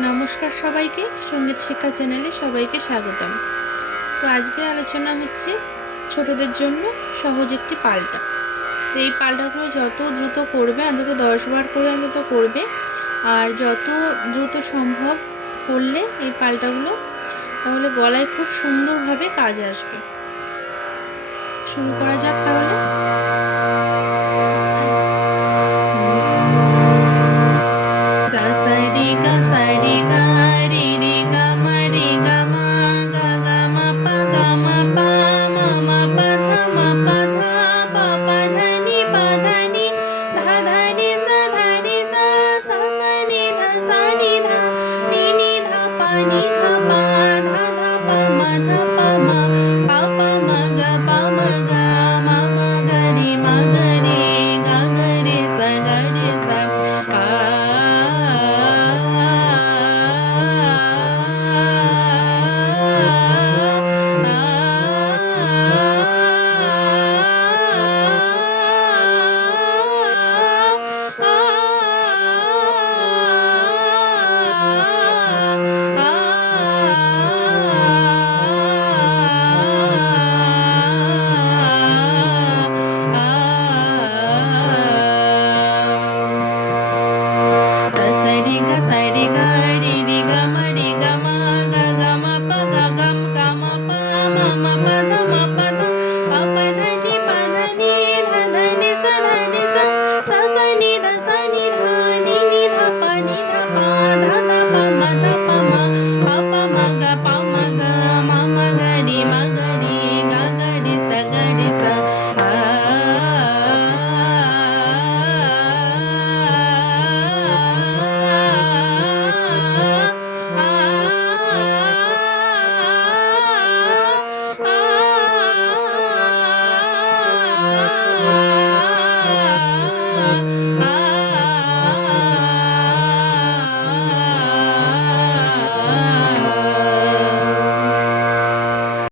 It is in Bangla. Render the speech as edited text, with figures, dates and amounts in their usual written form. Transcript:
নমস্কার সবাইকে, সঙ্গীত শিক্ষা চ্যানেলে সবাইকে স্বাগতম। তো আজকের আলোচনা হচ্ছে ছোটদের জন্য সহজ একটি পাল্টা। তো এই পাল্টাগুলো যত দ্রুত করবে, অন্তত 10 বার করে অন্তত করবে, আর যত দ্রুত সম্ভব করলে এই পাল্টাগুলো, তাহলে গলায় খুব সুন্দরভাবে কাজ আসবে। শুরু করা যাক তাহলে। সা সা রে গা রে রে গা মা গা গা মা পা মা পা ধা নি ধা নি সা সা নি ধা পা ধা পা মা গা মা গা রে গা রে সা